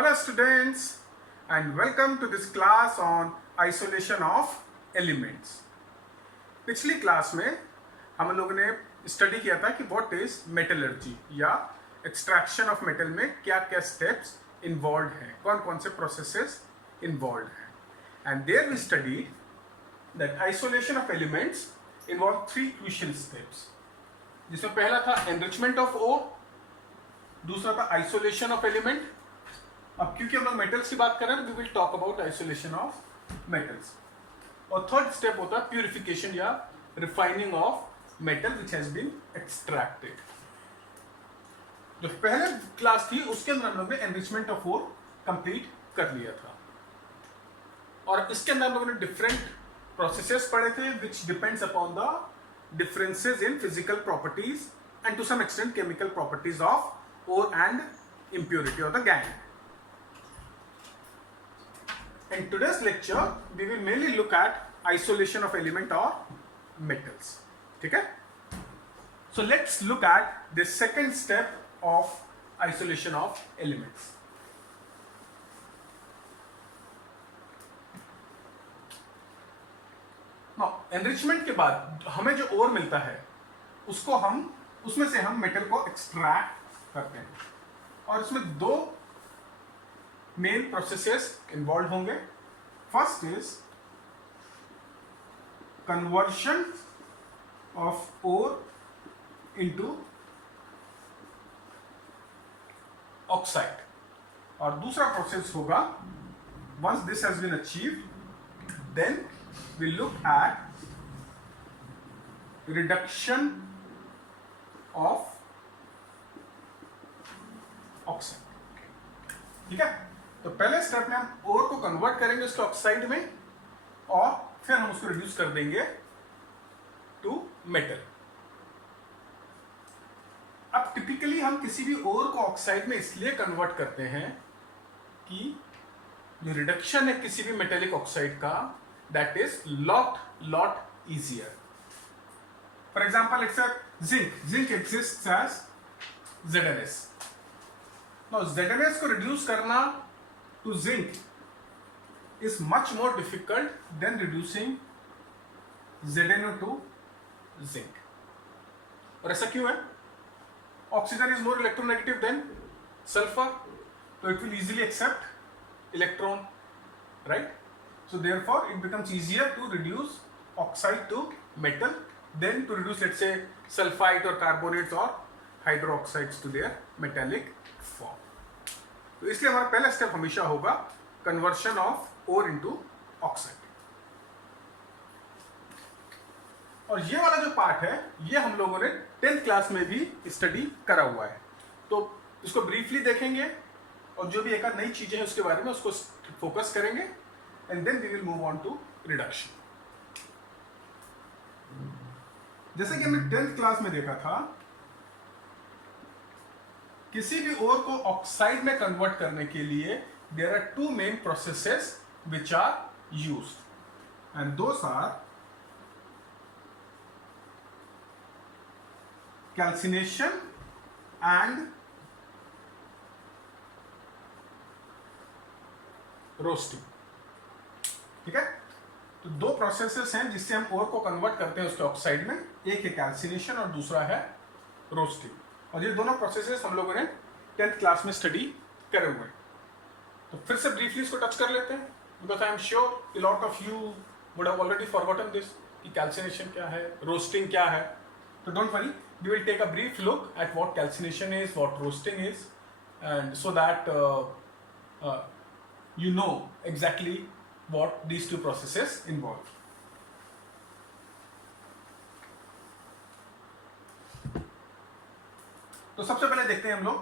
Hello students and welcome to this class on isolation of elements. पिछली class में हम लोगों ने स्टडी किया था कि व्हाट इज मेटलर्जी या एक्सट्रैक्शन ऑफ मेटल में क्या क्या स्टेप्स इन्वॉल्व हैं, कौन कौन से प्रोसेसेस इन्वॉल्व हैं. And there we study that isolation of elements involve 3 crucial steps, जिसमें पहला था एनरिचमेंट ऑफ ओर, दूसरा था आइसोलेशन ऑफ एलिमेंट. अब क्योंकि हम लोग मेटल्स की बात कर रहे हैं, we will talk about isolation of metals. और थर्ड स्टेप होता है प्यूरिफिकेशन या refining of metal which has been extracted. जो पहले क्लास थी उसके अंदर हम लोग ने एनरिचमेंट ऑफ ओर कंप्लीट कर लिया था, और इसके अंदर हम लोगों ने डिफरेंट प्रोसेसेस पढ़े थे which depends upon the differences in physical properties and to some extent chemical properties of ore and impurity or the gangue. In today's lecture we will mainly look at isolation of element or metals. ठीक है? So let's look at the second step of isolation of elements. Enrichment के बाद हमें जो ओर मिलता है उसमें से हम मेटल को एक्सट्रैक्ट करते हैं, और इसमें 2 मेन प्रोसेसेस इन्वॉल्व होंगे. First is conversion of ore into oxide, और दूसरा प्रोसेस होगा once this has been achieved then we look at reduction of oxide. ठीक है? तो पहले स्टेप में हम ओर को कन्वर्ट करेंगे उसके ऑक्साइड में, और फिर हम उसको रिड्यूस कर देंगे टू मेटल. अब टिपिकली हम किसी भी ओर को ऑक्साइड में इसलिए कन्वर्ट करते हैं कि जो रिडक्शन है किसी भी मेटेलिक ऑक्साइड का, that is lot easier. For example, it's a zinc exists as ZnS. Now ZnS को reduce करना to zinc is much more difficult than reducing ZnO to zinc. और ऐसा क्यों है? Oxygen is more electronegative than sulfur, so it will easily accept electron, right? So therefore it becomes easier to reduce oxide to metal than to reduce, let's say, sulfite or carbonates or hydroxides to their metallic form. तो इसलिए हमारा पहला step हमेशा होगा conversion of ore into oxide. और ये वाला जो पार्ट है ये हम लोगों ने 10th क्लास में भी स्टडी करा हुआ है, तो इसको ब्रीफली देखेंगे और जो भी एक आध नई चीजें हैं उसके बारे में उसको फोकस करेंगे, and then we will move on to reduction. जैसे कि हमने 10th क्लास में देखा था, किसी भी ओर को ऑक्साइड में कन्वर्ट करने के लिए there are 2 main processes which are used, and those are calcination and roasting. ठीक है? तो 2 प्रोसेसेस हैं जिससे हम ओर को कन्वर्ट करते हैं उसके ऑक्साइड में. एक है कैल्सिनेशन और दूसरा है रोस्टिंग, और ये दोनों प्रोसेसेस हम लोगों ने 10th क्लास में स्टडी करे हुए हैं. तो फिर से ब्रीफली इसको टच कर लेते हैं, because I am sure a lot of you would have already forgotten this कि कैल्सिनेशन क्या है, रोस्टिंग क्या है. तो don't worry, we will take a brief look at what calcination is, what roasting is, and so that you know exactly what these 2 processes involve. तो सबसे पहले देखते हैं हम लोग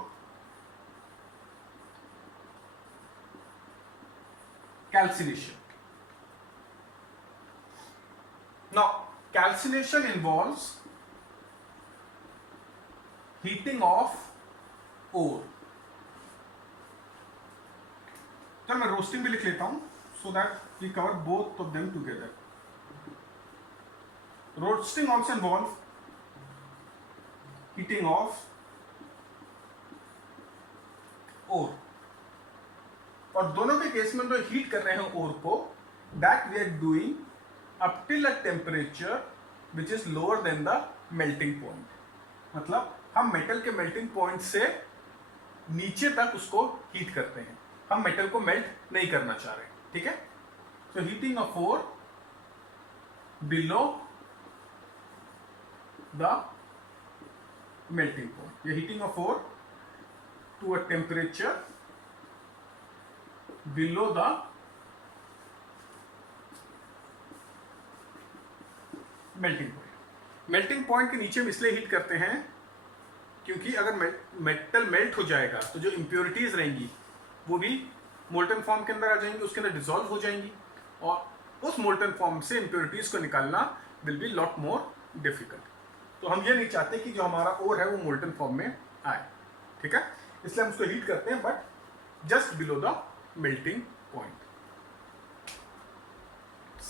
calcination. Now calcination involves heating of ore. चलो मैं roasting भी लिख लेता हूं so that we cover both of them together. Roasting also involves heating of ore. और दोनों के केस में तो हीट कर रहे हैं ओर को, that we are doing up till a temperature which is lower than the melting point. मतलब हम मेटल के मेल्टिंग पॉइंट से नीचे तक उसको हीट करते हैं, हम मेटल को मेल्ट नहीं करना चाह रहे। ठीक है, so heating a ore below the melting point, या heating a ore to a temperature below the melting point. Melting point के नीचे हम इसलिए हीट करते हैं क्योंकि अगर मेटल मेल्ट हो जाएगा तो जो इम्प्योरिटीज रहेंगी वो भी मोल्टन फॉर्म के अंदर आ जाएंगी, उसके अंदर डिसॉल्व हो जाएंगी, और उस मोल्टन फॉर्म से इम्प्योरिटीज को निकालना will be lot more difficult. तो हम ये नहीं चाहते कि जो हमारा ओर है वो मोल्टन फॉर्म में आए। ठीक है, इसलिए हम उसको हीट करते हैं, but just below the melting point.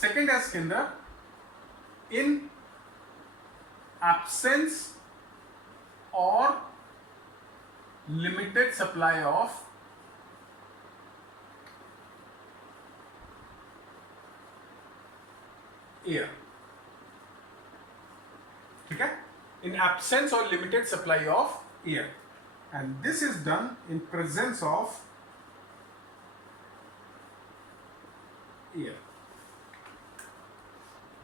Second है इसके अंदर, in absence or limited supply of air। ठीक है, in absence or limited supply of air, and this is done in presence of air।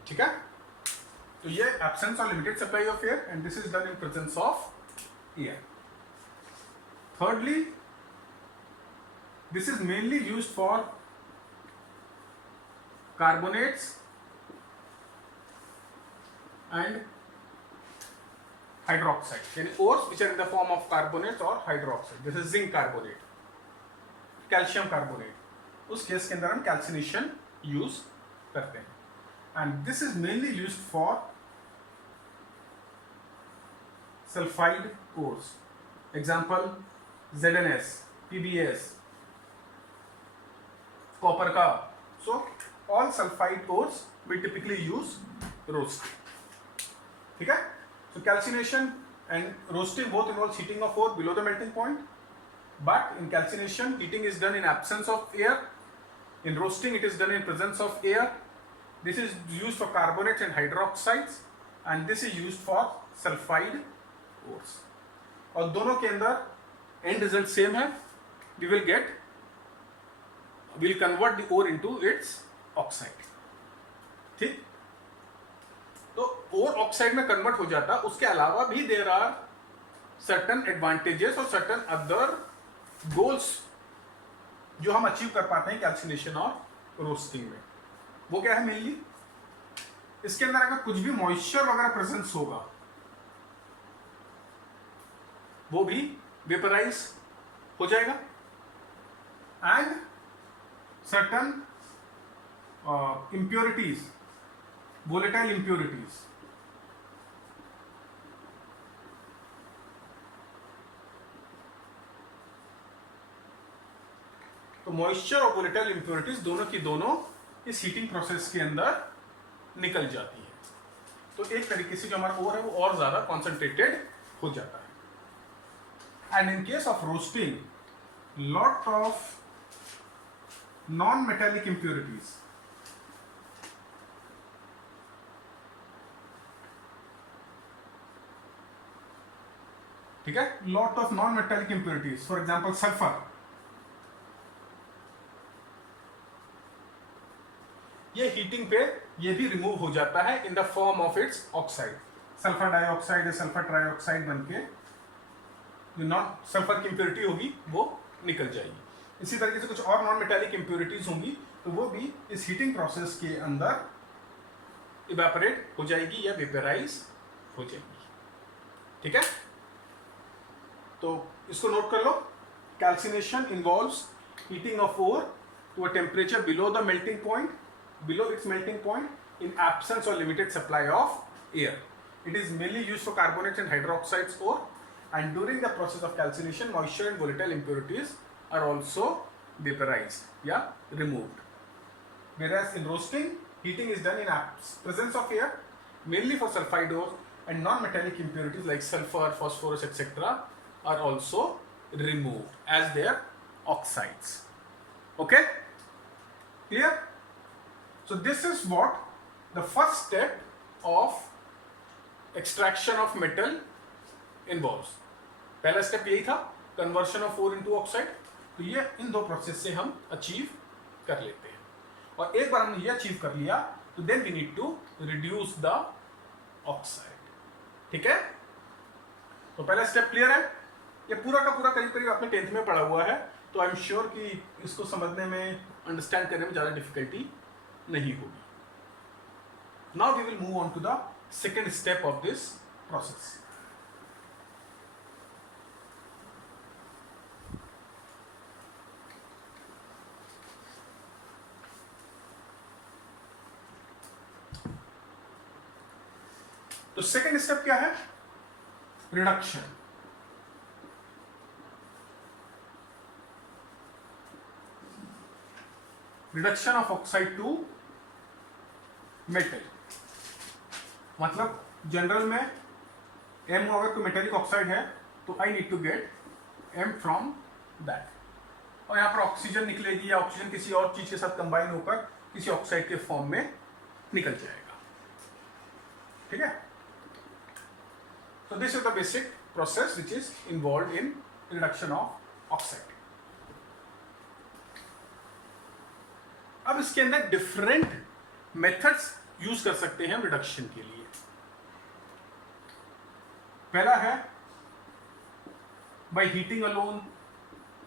ठीक है, तो ये absence or limited supply of air, and this is done in presence of air। Thirdly, this is mainly used for carbonates and hydroxide, yani ores which are in the form of carbonates or hydroxide। this is zinc carbonate, calcium carbonate, उस case के अंदर हम calcination use करते हैं, and this is mainly used for sulfide ores, example ZNS, PBS, copper का। so all sulfide ores we typically use roasting। ठीक है, so calcination and roasting both involves heating of ore below the melting point, but in calcination heating is done in absence of air, in roasting it is done in presence of air। this is used for carbonates and hydroxides, and this is used for sulfide ores। और दोनों के अंदर and result same है, we will convert the ore into its oxide। ठीक, तो ओर oxide में convert हो जाता, उसके अलावा भी देयर आर सर्टन एडवांटेजेस और सर्टन अदर गोल्स जो हम अचीव कर पाते हैं कैल्सिनेशन और रोस्टिंग में। वो क्या है मेनली, इसके अंदर अगर कुछ भी मॉइस्चर वगैरह प्रेजेंस होगा वो भी वेपराइज हो जाएगा, and certain impurities, volatile impurities, तो मॉइस्चर और वोलेटाइल इंप्योरिटीज दोनों की दोनों इस हीटिंग प्रोसेस के अंदर निकल जाती है। तो एक तरीके से जो हमारा ओर है वो और ज्यादा कॉन्सेंट्रेटेड हो जाता है। And in case of roasting, lot of non metallic impurities, ठीक है, lot of non metallic impurities, for example sulphur, ये हीटिंग पे ये भी रिमूव हो जाता है in the form of its oxide. Sulphur dioxide या सल्फर ट्राइऑक्साइड बनके जो नॉन सल्फर की इंप्योरिटी होगी वो निकल जाएगी। इसी तरीके से कुछ और नॉन मेटालिक इंप्योरिटीज होंगी तो वो भी इस हीटिंग प्रोसेस के अंदर इवेपोरेट हो जाएगी या वेपराइज हो जाएगी। ठीक है, तो इसको नोट कर लो। Calcination involves heating of ore to a temperature below the melting point, below its melting point in absence or limited supply of air. It is mainly used for carbonates and hydroxides ore, and during the process of calcination, moisture and volatile impurities are also vaporized, removed. Whereas in roasting, heating is done in presence of air, mainly for sulfide ore, and non-metallic impurities like sulfur, phosphorus, etc. are also removed as their oxides. Okay, clear? So this is what the first step of extraction of metal involves. पहला step यही था, conversion of ore into oxide. तो ये इन दो process से हम achieve कर लेते हैं. और एक बार हमने ये अचीव कर लिया तो then we need to reduce the oxide. ठीक है, तो पहला स्टेप क्लियर है. ये पूरा का पूरा करीब करीब आपने 10th में पढ़ा हुआ है, तो आई एम श्योर कि इसको समझने में, अंडरस्टैंड करने में ज़्यादा डिफिकल्टी नहीं होगी. Now we will move on to the second step of this process. तो सेकेंड स्टेप क्या है? Reduction. Reduction of oxide to metal. मतलब जनरल में M अगर कोई मेटेलिक ऑक्साइड है तो I need to get M from that. और यहाँ पर ऑक्सीजन निकलेगी या ऑक्सीजन किसी और चीज के साथ कंबाइन होकर किसी ऑक्साइड के फॉर्म में निकल जाएगा. ठीक है, so this is the basic process which is involved in reduction of oxide. अब इसके अंदर डिफरेंट मेथड्स यूज कर सकते हैं हम रिडक्शन के लिए. पहला है बाय हीटिंग अलोन.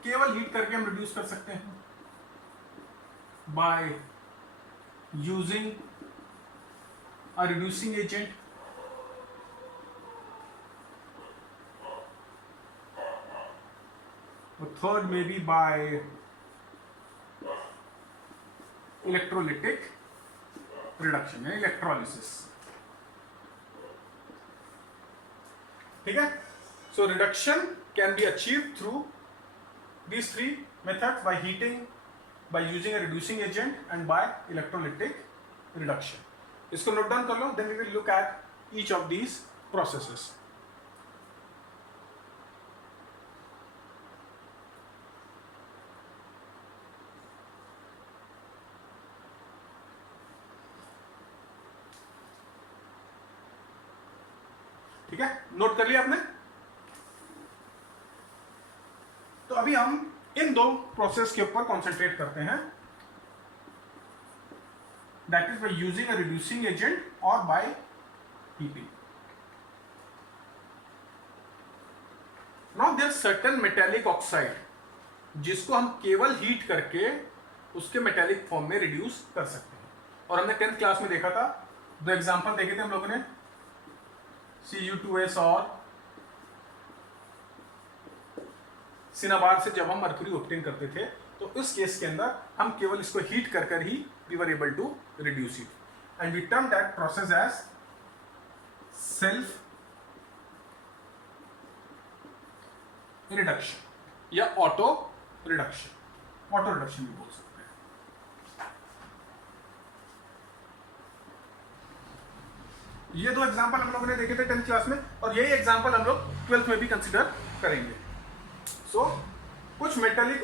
केवल हीट करके हम रिड्यूस कर सकते हैं. Bye using a reducing agent. The third may be by electrolytic reduction, electrolysis. ठीक है, so reduction can be achieved through these three methods: by heating, by using a reducing agent, and by electrolytic reduction. इसको note down कर लो, then we will look at each of these processes. ठीक है, note कर लिया आपने? तो अभी हम इन दो प्रोसेस के ऊपर कॉन्सेंट्रेट करते हैं. That is by using a reducing agent और by heating. Now there certain metallic oxide जिसको हम केवल हीट करके उसके मेटेलिक फॉर्म में रिड्यूस कर सकते हैं. और हमने 10th क्लास में देखा था, दो एग्जांपल देखे थे हम लोगों ने, Cu2S और सिनाबार से जब हम मर्क्यूरी ऑब्टेन करते थे, तो इस केस के अंदर हम केवल इसको हीट कर ही we were able to reduce it, and we term that process as self reduction या ऑटो रिडक्शन. ऑटो रिडक्शन भी बोल सकते हैं. ये दो एग्जांपल हम लोगों ने देखे थे 10th क्लास में, और यही एग्जांपल हम लोग 12th में भी कंसीडर करेंगे. सो कुछ मेटेलिक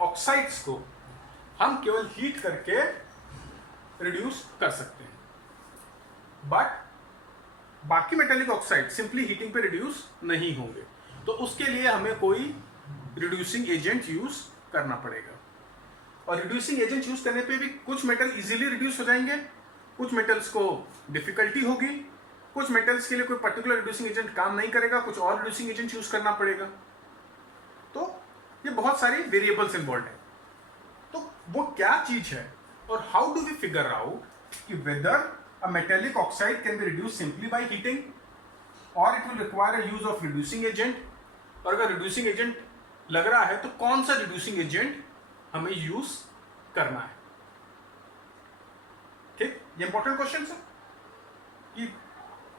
ऑक्साइड्स को हम केवल हीट करके रिड्यूस कर सकते हैं, बट बाकी मेटेलिक ऑक्साइड सिंपली हीटिंग पे रिड्यूस नहीं होंगे. तो उसके लिए हमें कोई रिड्यूसिंग एजेंट यूज करना पड़ेगा. और रिड्यूसिंग एजेंट यूज करने पे भी कुछ मेटल इजीली रिड्यूस हो जाएंगे, कुछ मेटल्स को डिफिकल्टी होगी, कुछ मेटल्स के लिए कोई पर्टिकुलर रिड्यूसिंग एजेंट काम नहीं करेगा, कुछ और रिड्यूसिंग एजेंट यूज करना पड़ेगा. तो ये बहुत सारी वेरिएबल्स इन्वॉल्व है. तो वो क्या चीज है और how do we figure out कि whether a metallic oxide can be reduce simply by heating और it will require a use of reducing agent. और अगर रिड्यूसिंग एजेंट लग रहा है तो कौन सा रिड्यूसिंग एजेंट हमें यूज करना है. ठीक, ये इंपॉर्टेंट क्वेश्चन है कि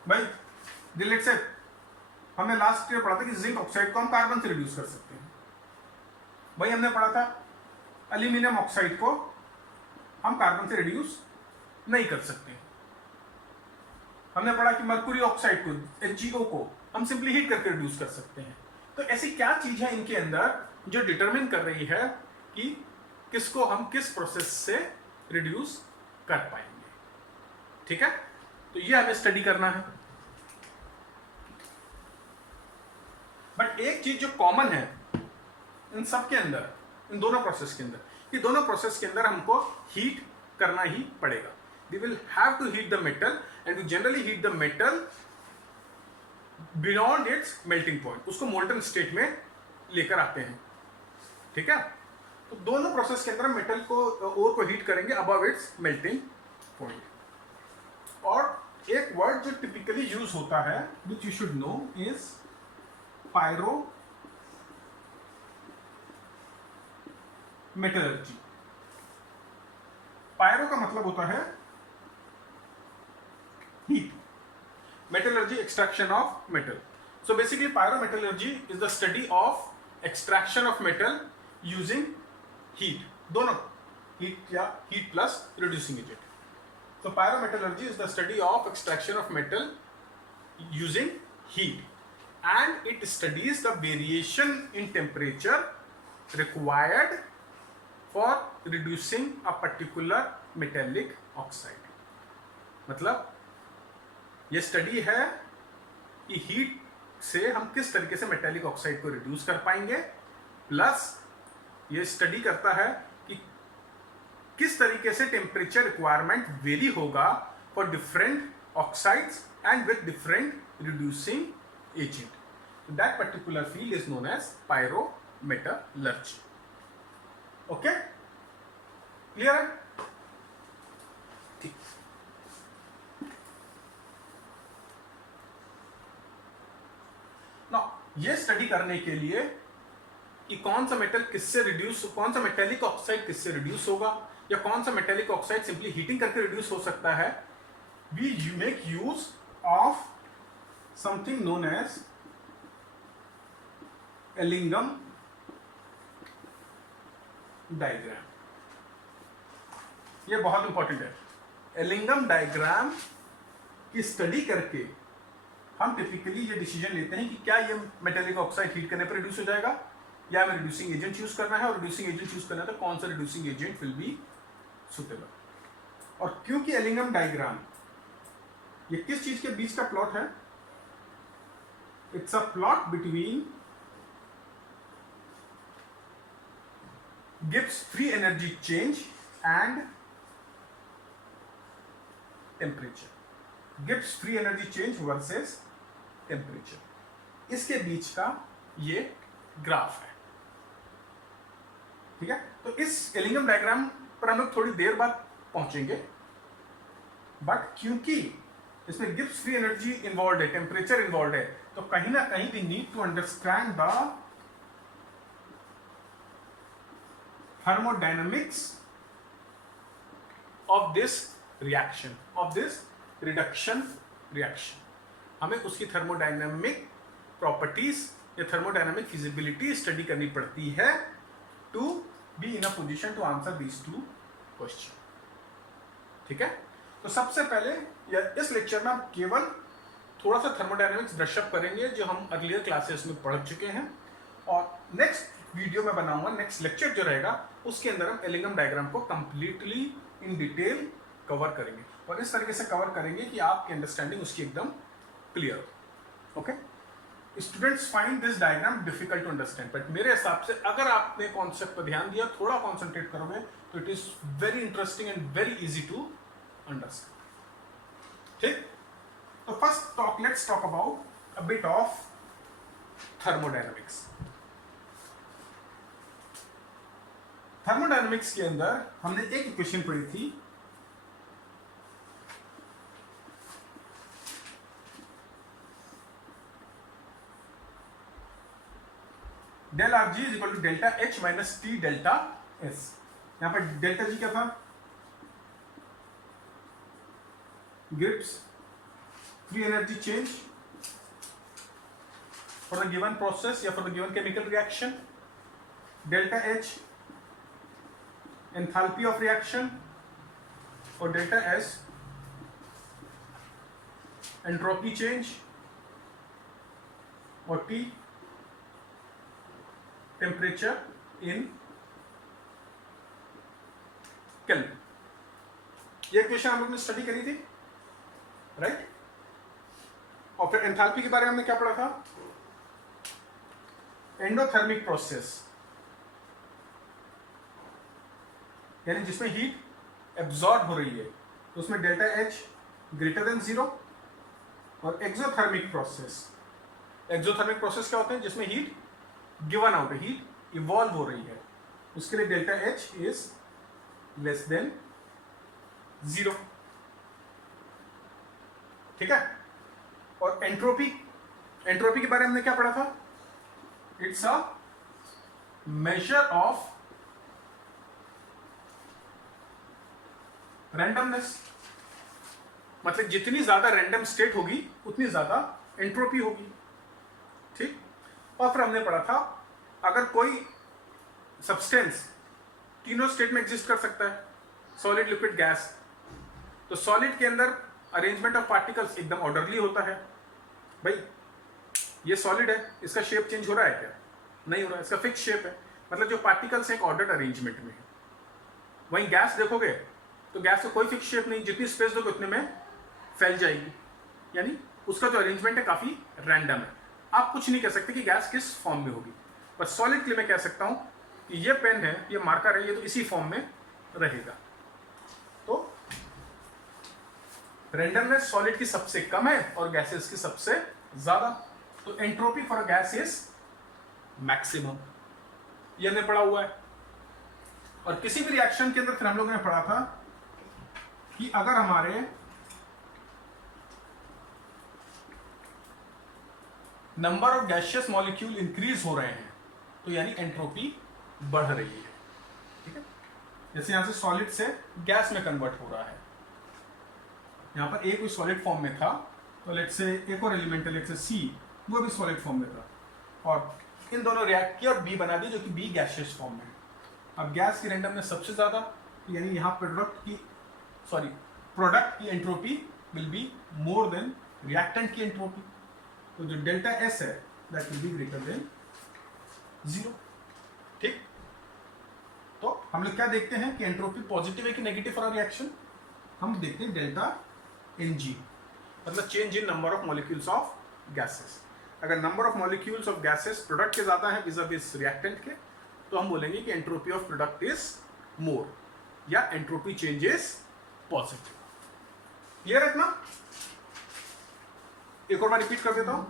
भाई दिलेट से हमने लास्ट ईयर पढ़ा था कि जिंक ऑक्साइड को हम कार्बन से रिड्यूस कर सकते हैं. भाई हमने पढ़ा था एल्यूमिनियम ऑक्साइड को हम कार्बन से रिड्यूस नहीं कर सकते. हमने पढ़ा कि मर्क्यूरी ऑक्साइड को, HgO को हम सिंपली हीट करके रिड्यूस कर सकते हैं. तो ऐसी क्या चीज है इनके अंदर जो डिटरमिन कर रही है कि किसको हम किस प्रोसेस से रिड्यूस कर पाएंगे। ठीक है, तो ये हमें स्टडी करना है। बट एक चीज जो कॉमन है इन सब के अंदर, इन दोनों प्रोसेस के अंदर, कि दोनों प्रोसेस के अंदर हमको हीट करना ही पड़ेगा। We will have to heat the metal and we generally heat the metal beyond its melting point, उसको मोल्टन स्टेट में लेकर आते हैं। ठीक है, तो दोनों प्रोसेस के अंदर मेटल को ओर को हीट करेंगे अबव इट्स मेल्टिंग पॉइंट। और एक वर्ड जो टिपिकली यूज होता है which you should know is pyrometallurgy. Pyro का मतलब होता है heat, metallurgy extraction of metal. So basically pyrometallurgy is the study of extraction of metal using heat, दोनों heat या heat plus reducing agent. So pyrometallurgy is the study of extraction of metal using heat and it studies the variation in temperature required for reducing a particular metallic oxide. मतलब ये study है कि heat से हम किस तरीके से metallic oxide को रिड्यूस कर पाएंगे, प्लस ये स्टडी करता है कि किस तरीके से टेम्परेचर रिक्वायरमेंट वेरी होगा for different oxides and with different reducing agent. That particular field is known as pyrometallurgy. Okay, clear है? ठीक, ये स्टडी करने के लिए कि कौन सा मेटल किससे रिड्यूस, कौन सा मेटेलिक ऑक्साइड किससे रिड्यूस होगा या कौन सा मेटेलिक ऑक्साइड सिंपली हीटिंग करके रिड्यूस हो सकता है, we make use of something known as Ellingham diagram. ये बहुत इंपॉर्टेंट है। एलिंगम डायग्राम की स्टडी करके हम टिपिकली ये डिसीजन लेते हैं कि क्या ये मेटेलिक ऑक्साइड हीट करने पर रिड्यूस हो जाएगा या हमें रिड्यूसिंग एजेंट यूज करना है, और रिड्यूसिंग एजेंट यूज करना है तो कौन सा reducing agent will be suitable. और क्योंकि एलिंगम डायग्राम ये किस चीज के बीच का प्लॉट है, it's a plot between Gibbs free energy change and temperature. Gibbs free energy change versus temperature, इसके बीच का ये ग्राफ है। ठीक है, तो इस एलिंगम डायग्राम पर हम लोग थोड़ी देर बाद पहुंचेंगे, बट क्योंकि इसमें गिब्स फ्री एनर्जी इन्वॉल्व है, टेम्परेचर इन्वॉल्व है, तो कहीं ना कहीं we need to understand the thermodynamics of this reaction, of this reduction reaction. हमें उसकी थर्मोडायनेमिक प्रॉपर्टीज या थर्मोडायनेमिक फिजिबिलिटी स्टडी करनी पड़ती है to be in a position to answer these two question. ठीक है, तो सबसे पहले या इस लेक्चर में हम केवल थोड़ा सा थर्मोडायनेमिक्स ब्रश अप करेंगे जो हम अर्लियर क्लासेस में पढ़ चुके हैं, और नेक्स्ट वीडियो में बनाऊंगा, नेक्स्ट लेक्चर जो रहेगा उसके अंदर हम एलिंगम डायग्राम को कंप्लीटली इन डिटेल कवर करेंगे, और इस तरीके से कवर करेंगे कि आपकी अंडरस्टैंडिंग उसकी एकदम क्लियर हो। Okay, students find this diagram difficult to understand, but मेरे हिसाब से अगर आपने कॉन्सेप्ट पर ध्यान दिया, थोड़ा कॉन्सेंट्रेट करोगे, तो it is very interesting and very easy to understand. ठीक, तो first talk, let's talk about a bit of thermodynamics. Thermodynamics के अंदर हमने एक इक्वेशन पढ़ी थी, del R G is equal to delta H minus T delta S. यहां पर डेल्टा जी क्या था, Gibbs free energy change for the given process या for the given chemical reaction, delta H enthalpy of reaction, और delta S entropy change, और T temperature in kelvin. ये question हम लोग ने स्टडी करी थी, राइट। और फिर एंथैल्पी के बारे में हमने क्या पढ़ा था? एंडोथर्मिक प्रोसेस, यानी जिसमें हीट एब्जॉर्ब हो रही है, तो उसमें डेल्टा एच ग्रेटर देन 0। और एक्सोथर्मिक प्रोसेस, एक्सोथर्मिक प्रोसेस क्या होते हैं? जिसमें हीट गिवन आउट है, हीट इवॉल्व हो रही है, उसके लिए delta H is less than 0। ठीक है। और एंट्रोपी, एंट्रोपी के बारे में हमने क्या पढ़ा था? It's a measure of randomness, मतलब जितनी ज्यादा रैंडम स्टेट होगी उतनी ज्यादा एंट्रोपी होगी। ठीक। और फिर हमने पढ़ा था अगर कोई सब्सटेंस तीनों स्टेट में एग्जिस्ट कर सकता है, सॉलिड, लिक्विड, गैस, तो सॉलिड के अंदर अरेंजमेंट ऑफ पार्टिकल्स एकदम ऑर्डरली होता है। भाई ये सॉलिड है, इसका शेप चेंज हो रहा है क्या? नहीं हो रहा है, इसका फिक्स शेप है, मतलब जो पार्टिकल्स एक ऑर्डर्ड अरेंजमेंट में है। वहीं गैस देखोगे तो गैस का कोई फिक्स शेप नहीं, जितनी स्पेस दोगे उतने में फैल जाएगी, यानी उसका जो अरेंजमेंट है काफी रैंडम है। आप कुछ नहीं कह सकते कि गैस किस फॉर्म में होगी, पर सॉलिड के लिए मैं कह सकता हूं कि ये पेन है, ये मार्कर है, ये तो इसी फॉर्म में रहेगा। तो रैंडमनेस सॉलिड की सबसे कम है और गैसेस की सबसे ज्यादा, तो entropy for gas is maximum, ये हमने पढ़ा हुआ है। और किसी भी रिएक्शन के अंदर फिर हम लोगों ने पढ़ा था कि अगर हमारे number of gaseous molecule increase हो रहे हैं तो यानी एंट्रोपी बढ़ रही है। ठीक है। जैसे यहां से सॉलिड से गैस में कन्वर्ट हो रहा है, यहां पर एक भी सॉलिड फॉर्म में था, तो लेट्स से एक और एलिमेंट है, लेट्स से सी, वो भी सॉलिड फॉर्म में था, और इन दोनों रिएक्ट किया और बी बना दी, जो कि बी गैसियस फॉर्म में है। अब गैस की रैंडमनेस सबसे ज्यादा, यानी यहां प्रोडक्ट की entropy will be more than reactant की एंट्रोपी, तो जो डेल्टा एस है that will be greater than 0। ठीक। तो हम लोग क्या देखते हैं कि एंट्रोपी पॉजिटिव है कि नेगेटिव फॉर रिएक्शन? हम देखते हैं डेल्टा एन जी, मतलब change in number of molecules of gases. अगर number of molecules of gases product के ज्यादा है विज़ रिएक्टेंट के, तो हम बोलेंगे कि entropy of product is more, या entropy change is positive. Clear है इतना? एक और बार रिपीट कर देता हूं।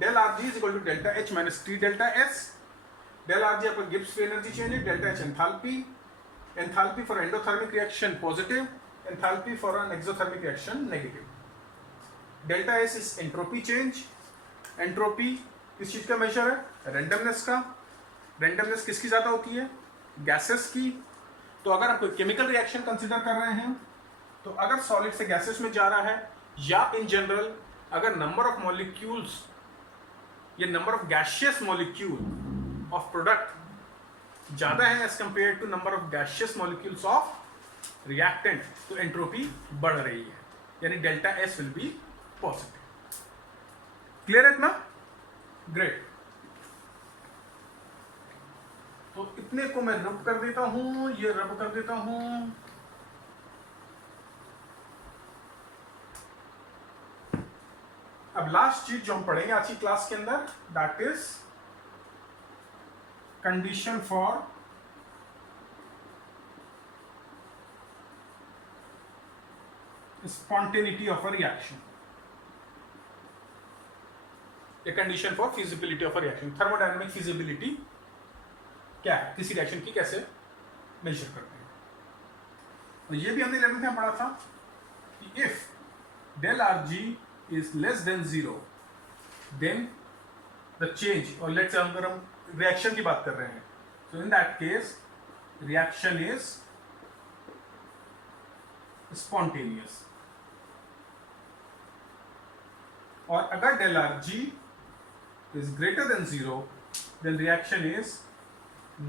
Del R G is equal to delta H minus T delta S. Del R G आपका गिब्स फ्री एनर्जी चेंज है, delta H enthalpy, enthalpy for endothermic reaction positive, enthalpy for an exothermic reaction negative. Delta S is entropy change. Entropy किस चीज का major है? Randomness का। Randomness किसकी ज्यादा होती है? गैसेस की। तो अगर आप कोई केमिकल रिएक्शन कंसिडर कर रहे हैं, तो अगर सॉलिड से गैसेस में जा रहा है, या इन जनरल अगर नंबर ऑफ मॉलिक्यूल्स या number of gaseous molecule of product ज्यादा है as compare to number of gaseous molecules of reactant, तो एंट्रोपी बढ़ रही है, यानी delta S will be positive. Clear है इतना? ग्रेट। तो इतने को मैं रब कर देता हूं, ये रब कर देता हूं। अब लास्ट चीज जो हम पढ़ेंगे आज की क्लास के अंदर, that is condition for spontaneity of a reaction, या condition for feasibility of a reaction. Thermodynamic feasibility क्या है, किसी रिएक्शन की कैसे मेजर करते हैं। और ये भी हमने 11th में पढ़ा था कि if del R G is less than 0 then the change, और let's say अगर हम reaction की बात कर रहे हैं, so in that case reaction is spontaneous। और अगर del RG is greater than 0 then reaction is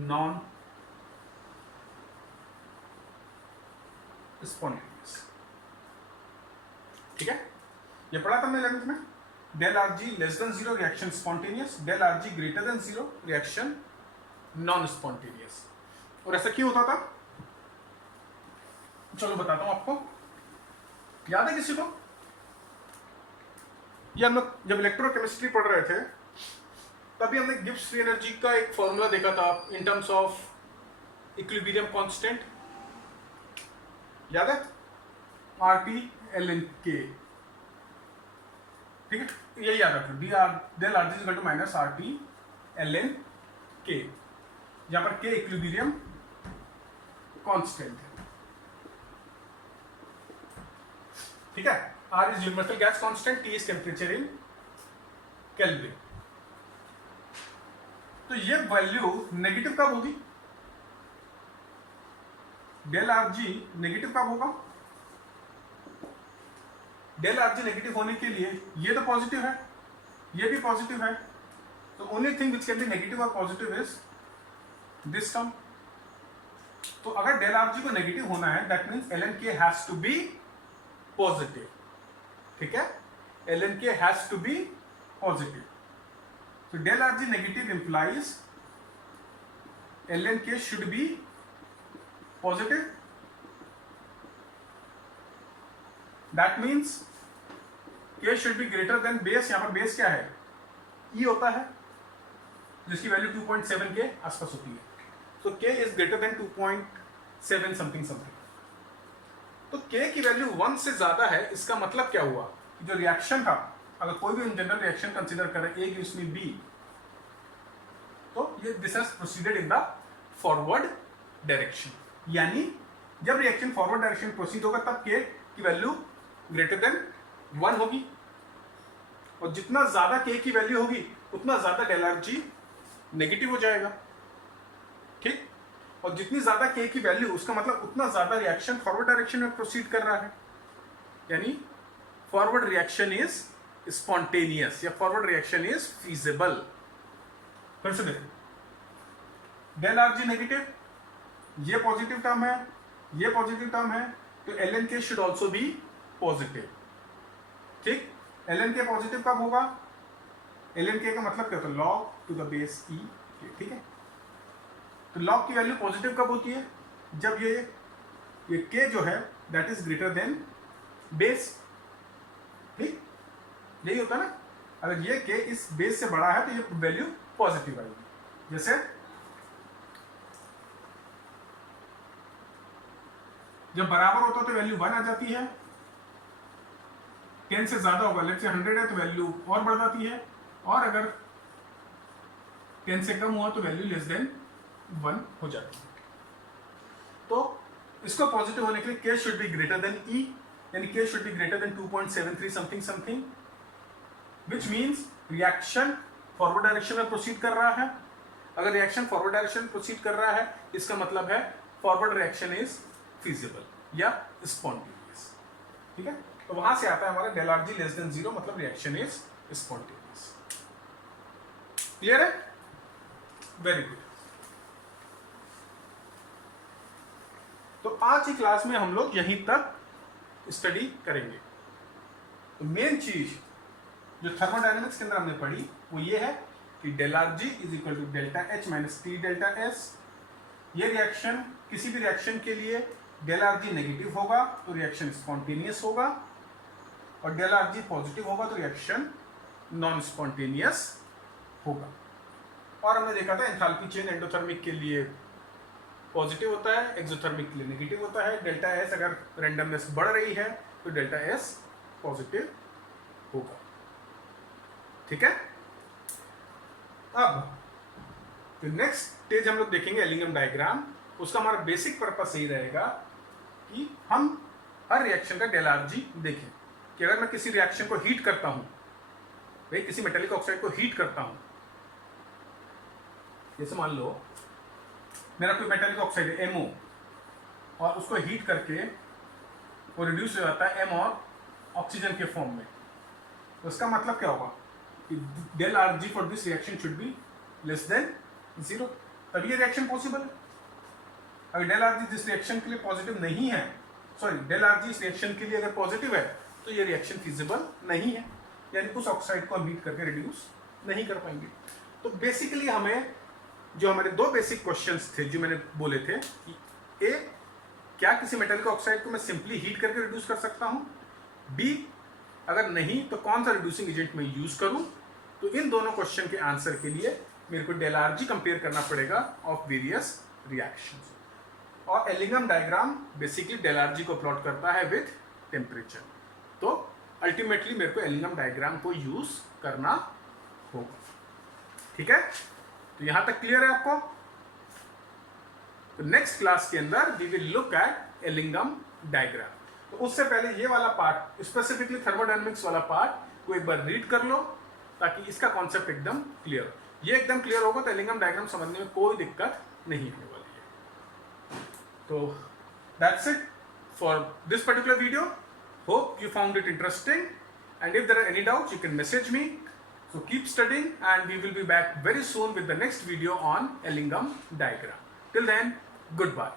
non spontaneous। ठीक है, ये पढ़ा था मैं 11th में। Del R G less than 0 reaction spontaneous, del R G greater than 0 reaction non spontaneous. और ऐसा क्यों होता था? चलो बताता हूं आपको, याद है किसी को? ये हम लोग जब इलेक्ट्रोकेमिस्ट्री पढ़ रहे थे तभी हमने गिब्स फ्री एनर्जी का एक फॉर्मूला देखा था in terms of equilibrium constant, याद है? RT ln k, ठीक है, यही याद रखना, del RG is equal to minus RT ln k, जहां पर k इक्विलिब्रियम कांस्टेंट है, ठीक है। R is universal gas constant, T is temperature in kelvin. तो ये वैल्यू नेगेटिव कब होगी? डेल RG नेगेटिव कब होगा? डेल RG नेगेटिव होने के लिए ये तो पॉजिटिव है, ये भी पॉजिटिव है, तो only thing which can be negative और पॉजिटिव इज दिस टर्म। तो अगर डेल RG को नेगेटिव होना है that means ln k has to be positive, ठीक है, ln k has to be positive. So del RG negative implies ln k should be positive. That means k should be greater than base, यहाँ पर base क्या है? E होता है, जिसकी value 2.7 के आसपास होती है। So k is greater than 2.7 something something. तो k की वैल्यू 1 से ज्यादा है, इसका मतलब क्या हुआ कि जो रिएक्शन था, अगर कोई भी जनरल रिएक्शन कंसीडर करें A गिव्स मी B, तो ये this has proceeded in the forward direction, यानी जब रिएक्शन फॉरवर्ड डायरेक्शन प्रोसीड होगा तब K की वैल्यू ग्रेटर देन 1 होगी, और जितना ज्यादा K की वैल्यू होगी उतना ज्यादा डेल RG नेगेटिव हो जाएगा, ठीक। और जितनी ज्यादा K की वैल्यू, उसका मतलब उतना ज्यादा रिएक्शन फॉरवर्ड डायरेक्शन में प्रोसीड कर रहा है, यानी फॉरवर्ड रिएक्शन इज स्पॉन्टेनियस या फॉरवर्ड रिएक्शन इज फीजिबल। फिर से देखें, डेल RG नेगेटिव, ये पॉजिटिव टर्म है, ये पॉजिटिव टर्म है, तो ln k should also be positive, ठीक। ln k पॉजिटिव कब होगा? ln k का मतलब क्या होता है? log to the base e, ठीक है। तो log की वैल्यू पॉजिटिव कब होती है? जब ये k जो है that is greater than base, ठीक, यही होता है ना। अगर ये k इस बेस से बड़ा है तो ये वैल्यू पॉजिटिव आएगी। जैसे जब बराबर होता है तो वैल्यू 1 आ जाती है, 10 से ज्यादा होगा, लेट्स से 100 है तो वैल्यू और बढ़ जाती है, और अगर 10 से कम हुआ तो वैल्यू लेस देन 1 हो जाती है। तो इसको पॉजिटिव होने के लिए k should be greater than e, यानी k should be greater than 2.73 something something, which means reaction forward direction में प्रोसीड कर रहा है। अगर रिएक्शन फॉरवर्ड डायरेक्शन में प्रोसीड कर रहा है, इसका मतलब है फॉरवर्ड रिएक्शन इज फीजिबल या स्पॉन्टेनियस, ठीक है। तो वहां से आता है हमारा डेल RG लेस देन 0, मतलब रिएक्शन इज स्पॉन्टेनियस। क्लियर है? Very good. तो आज की क्लास में हम लोग यहीं तक स्टडी करेंगे। तो मेन चीज जो थर्मोडायनेमिक्स के अंदर हमने पढ़ी वो ये है कि del RG is equal to delta H minus T delta S। ये रिएक्शन, किसी भी रिएक्शन के लिए डेल RG नेगेटिव होगा तो रिएक्शन स्पॉन्टेनियस होगा, और डेल RG पॉजिटिव होगा तो रिएक्शन नॉन स्पॉन्टेनियस होगा। और हमने देखा था एंथैल्पी चेंज एंडोथर्मिक के लिए पॉजिटिव होता है, एक्सोथर्मिक के लिए नेगेटिव होता है। डेल्टा S अगर रेंडमनेस बढ़ रही है तो डेल्टा S पॉजिटिव होगा, ठीक है। अब तो नेक्स्ट स्टेज हम लोग देखेंगे एलिंगम डायग्राम। उसका हमारा बेसिक पर्पस यही रहेगा कि हम हर रिएक्शन का डेल RG देखें, कि अगर मैं किसी रिएक्शन को हीट करता हूं, भाई किसी मेटेलिक ऑक्साइड को हीट करता हूं, जैसे मान लो मेरा कोई मेटेलिक ऑक्साइड है MO, और उसको हीट करके वो रिड्यूस हो जाता है M और ऑक्सीजन के फॉर्म में, तो उसका मतलब क्या होगा कि del RG for this reaction should be less than 0, तभी ये रिएक्शन पॉसिबल है। अगर डेल RG जिस रिएक्शन के लिए पॉजिटिव नहीं है, सॉरी डेल RG इस रिएक्शन के लिए अगर पॉजिटिव है तो ये रिएक्शन फिजिबल नहीं है, यानी उस ऑक्साइड को हम हीट करके रिड्यूस नहीं कर पाएंगे। तो बेसिकली हमें जो हमारे दो बेसिक क्वेश्चंस थे जो मैंने बोले थे कि ए क्या किसी मेटल ऑक्साइड को मैं सिंपली हीट करके रिड्यूस कर सकता हूँ, बी अगर नहीं तो कौन सा रिड्यूसिंग एजेंट मैं यूज करूँ। तो इन दोनों क्वेश्चन के आंसर के लिए मेरे को डेलार्जी कंपेयर करना पड़ेगा ऑफ वेरियस रिएक्शंस। और एलिंगम डायग्राम बेसिकली डेलार्जी को प्लॉट करता है विथ टेम्परेचर। तो अल्टीमेटली मेरे को एलिंगम डायग्राम को यूज करना होगा। ठीक है, तो यहां तक क्लियर है आपको। तो नेक्स्ट क्लास के अंदर we will look at Ellingham diagram. तो उससे पहले ये वाला पार्ट, स्पेसिफिकली थर्मोडायनेमिक्स वाला पार्ट को एक बार रीड कर लो ताकि इसका कॉन्सेप्ट एकदम क्लियर हो। ये एकदम क्लियर होगा तो एलिंगम डायग्राम समझने में कोई दिक्कत नहीं होने वाली है। तो that's it for this particular video. Hope you found it interesting and if there are any doubts you can message me. So keep studying and we will be back very soon with the next video on Ellingham diagram. Till then, goodbye.